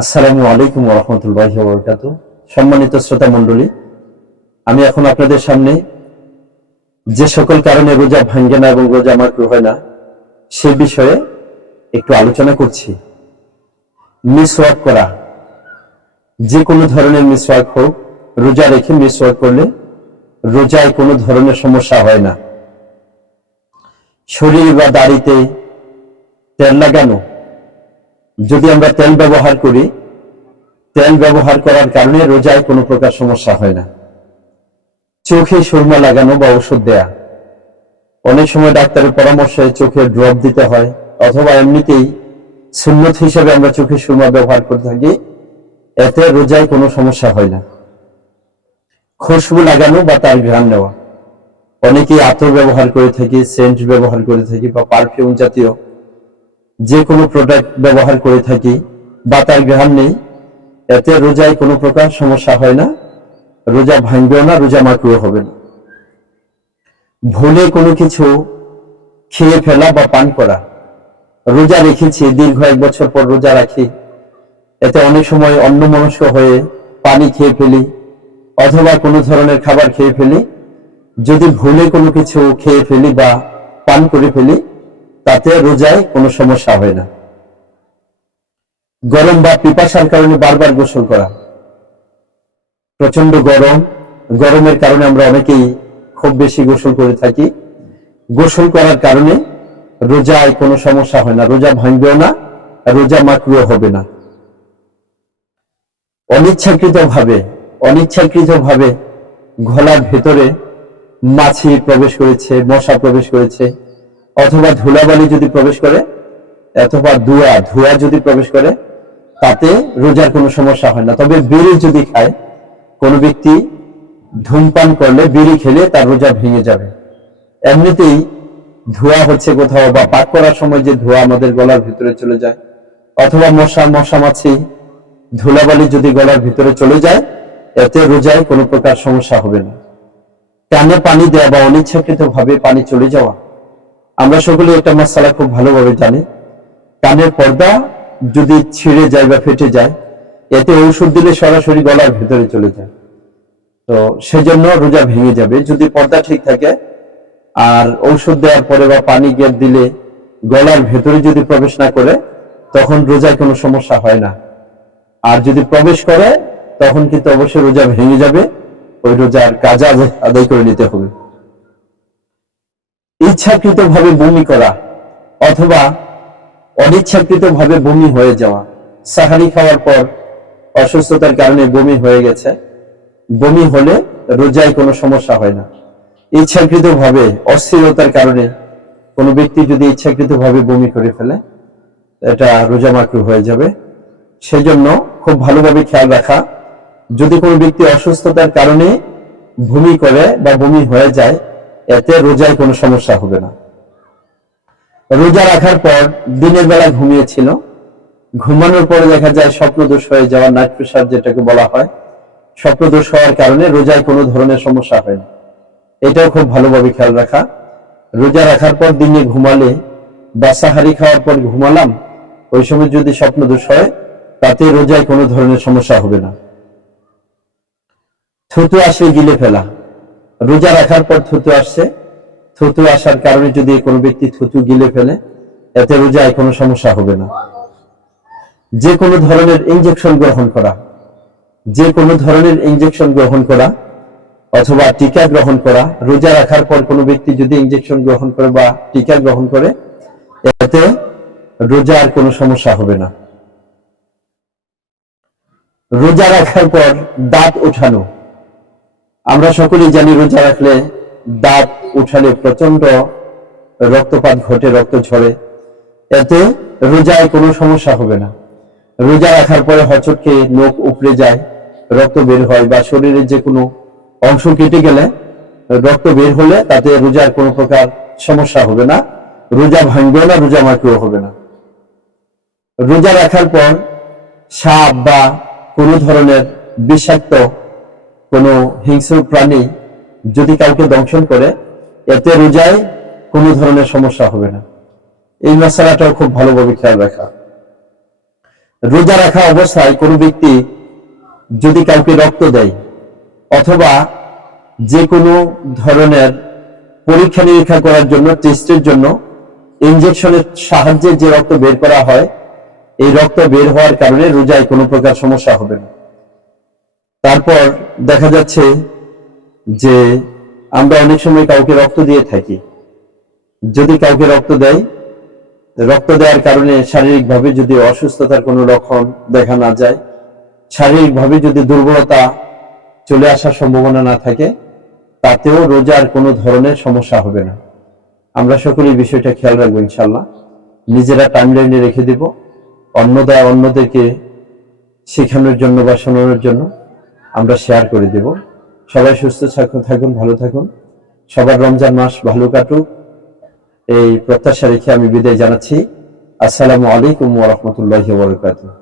আসসালামু আলাইকুম ওয়া রাহমাতুল্লাহি ওয়া বারাকাতুহু। সম্মানিত শ্রোতা মণ্ডলী, আমি এখন আপনাদের সামনে যে সকল কারণে রোজা ভাঙ্গে না এবং রোজা মাকরুহ হয় না সে বিষয়ে একটু আলোচনা করছি। মিসওয়াক করা, যে কোনো ধরনের মিসওয়াক হোক, রোজা রেখে মিসওয়াক করলে রোজায় কোনো ধরনের সমস্যা হয় না। শরীর বা দাড়িতে তেল লাগানো, যদি আমরা তেল ব্যবহার করি, তেল ব্যবহার করার কারণে রোজায় কোনো প্রকার সমস্যা হয় না। চোখে সুরমা লাগানো বা ওষুধ দেয়া, অনেক সময় ডাক্তারের পরামর্শে চোখে ড্রপ দিতে হয়, অথবা এমনিতেই সুন্নত হিসেবে আমরা চোখে সুরমা ব্যবহার করে থাকি, এতে রোজায় কোনো সমস্যা হয় না। খুশবু লাগানো বা তার ঘ্রাণ নেওয়া, অনেকেই আতর ব্যবহার করে থাকি, সেন্ট ব্যবহার করে থাকি বা পারফিউম জাতীয় যে কোনো প্রোডাক্ট ব্যবহার করে থাকি বা তার ঘ্রাণ নেই, এতে রোজায় কোনো প্রকার সমস্যা হয় না, রোজা ভাঙবেও না, রোজা মাকরুহ হবে না। ভুলে কোনো কিছু খেয়ে ফেলা বা পান করা, রোজা রেখেছি, দীর্ঘ 1 বছর পর রোজা রাখি, এতে অনেক সময় অন্যমনস্ক হয়ে পানি খেয়ে ফেলি অথবা কোনো ধরনের খাবার খেয়ে ফেলি। যদি ভুলে কোনো কিছু খেয়ে ফেলি বা পান করে ফেলি, তাতে রোজায় কোনো সমস্যা হয় না। গরম বা পিপাসার কারণে বারবার গোসল করা, প্রচন্ড গরমের কারণে আমরা অনেকেই খুব বেশি গোসল করে থাকি, গোসল করার কারণে রোজায় কোনো সমস্যা হয় না, রোজা ভাঙবেও না, রোজা মাকরুহ হবে না। অনিচ্ছাকৃতভাবে গলার ভেতরে মাছি প্রবেশ করেছে, মশা প্রবেশ করেছে, অথবা ধুলাবালি যদি প্রবেশ করে, অথবা ধোঁয়া যদি প্রবেশ করে, তাতে রোজার কোনো সমস্যা হয় না। তবে বিড়ি যদি খায়, কোন ব্যক্তি ধূমপান করলে, বিড়ি খেলে তার রোজা ভেঙে যাবে। এমনিতেই ধোঁয়া হচ্ছে কোথাও, বা পাক করার সময় যে ধোঁয়া আমাদের গলার ভিতরে চলে যায়, অথবা মশা মাছি ধুলাবালি যদি গলার ভিতরে চলে যায়, এতে রোজায় কোনো প্রকার সমস্যা হবে না। কানে পানি দেওয়া বা অনিচ্ছাকৃতভাবে পানি চলে যাওয়া, আমরা সকলে একটা মাসালা খুব ভালোভাবে জানি, কানের পর্দা যদি ছিঁড়ে যায় বা ফেটে যায়, এতে ঔষধ দিলে সরাসরি গলার ভিতরে চলে যায়, তো সেজন্য রোজা ভেঙে যাবে। যদি পর্দা ঠিক থাকে আর ঔষধ দেওয়ার পরে বা পানি গ্যাপ দিলে গলার ভেতরে যদি প্রবেশ না করে, তখন রোজায় কোনো সমস্যা হয় না। আর যদি প্রবেশ করে, তখন কিন্তু অবশ্যই রোজা ভেঙে যাবে, ওই রোজার কাজা আদায় করে নিতে হবে। ইচ্ছাকৃতভাবে বমি করা অথবা অনিচ্ছাকৃতভাবে বমি হয়ে যাওয়া, সাহারি খাওয়ার পর অসুস্থতার কারণে বমি হয়ে গেছে, বমি হলে রোজায় কোনো সমস্যা হয় না। ইচ্ছাকৃতভাবে অস্থিরতার কারণে কোনো ব্যক্তি যদি ইচ্ছাকৃতভাবে বমি করে ফেলে, এটা রোজা মাকরুহ হয়ে যাবে। সেজন্য খুব ভালোভাবে খেয়াল রাখা, যদি কোনো ব্যক্তি অসুস্থতার কারণে বমি করে বা বমি হয়ে যায়, এতে রোজায় কোনো সমস্যা হবে না। রোজা রাখার পর দিনের বেলা ঘুমিয়েছিল, ঘুমানোর পরে দেখা যায় স্বপ্নদোষ হয়ে যাওয়া, নাইট প্রেসার যেটাকে বলা হয়, স্বপ্নদোষ হওয়ার কারণে রোজায় কোনো ধরনের সমস্যা হয় না। এটাও খুব ভালোভাবে খেয়াল রাখা। রোজা রাখার পর দিনে ঘুমালে বা সাহারি খাওয়ার পর ঘুমালাম, ওই সময় যদি স্বপ্নদোষ হয়, তাতে রোজায় কোনো ধরনের সমস্যা হবে না। থুতু আসলে গিলে ফেলা, রোজা রাখার পর থুতু আসছে, থুতু আসার কারণে যদি কোনো ব্যক্তি থুতু গিলে ফেলে, এতে রোজায় কোনো সমস্যা হবে না। যে কোনো ধরনের ইনজেকশন গ্রহণ করা অথবা টিকা গ্রহণ করা, রোজা রাখার পর কোনো ব্যক্তি যদি ইনজেকশন গ্রহণ করে বা টিকা গ্রহণ করে, এতে রোজার কোনো সমস্যা হবে না। রোজা রাখার পর দাঁত উঠানো, আমরা সকলেই জানি রোজা রাখলে দাঁত উঠালে প্রচন্ড রক্তপাত ঘটে, রক্ত ঝরে, এতে রোজায় কোনো সমস্যা হবে না। রোজা রাখার পরে হচটকে নখ উপড়ে যায়, রক্ত বের হয়, বা শরীরের যে কোনো অংশ কেটে গেলে রক্ত বের হলে, তাতে রোজার কোনো প্রকার সমস্যা হবে না, রোজা ভাঙবে না, রোজা মাকরুহ হবে না। রোজা রাখার পর সাপ বা কোনো ধরনের বিষাক্ত কোনো হিংস্র প্রাণী যদি কাউকে দংশন করে, এতে রোজায় কোনো ধরনের সমস্যা হবে না। এই মশলাটাও খুব ভালোভাবে খেয়াল রাখা। রোজা রাখা অবস্থায় কোনো ব্যক্তি যদি কাউকে রক্ত দেয় অথবা যে কোনো ধরনের পরীক্ষা নিরীক্ষা করার জন্য, টেস্টের জন্য ইনজেকশনের সাহায্যে যে রক্ত বের করা হয়, এই রক্ত বের হওয়ার কারণে রোজায় কোনো প্রকার সমস্যা হবে না। তারপর দেখা যাচ্ছে যে আমরা অনেক সময় কাউকে রক্ত দিয়ে থাকি। যদি কাউকে রক্ত দেয়, রক্ত দেওয়ার কারণে শারীরিকভাবে যদি অসুস্থতার কোনো লক্ষণ দেখা না যায়, শারীরিকভাবে যদি দুর্বলতা চলে আসার সম্ভাবনা না থাকে, তাতেও রোজার কোনো ধরনের সমস্যা হবে না। আমরা সকলেই বিষয়টা খেয়াল রাখবো ইনশাল্লাহ। নিজেরা টাইমলাইনে রেখে দেব, অন্যদেরকে শেখানোর জন্য বা শোনানোর জন্য আমরা শেয়ার করে দেব। সবাই সুস্থ থাকুন, ভালো থাকুন, সবার রমজান মাস ভালো কাটুক, এই প্রত্যাশা রেখে আমি বিদায় জানাচ্ছি। আসসালামু আলাইকুম ওয়া রাহমাতুল্লাহি ওয়া বারাকাতুহু।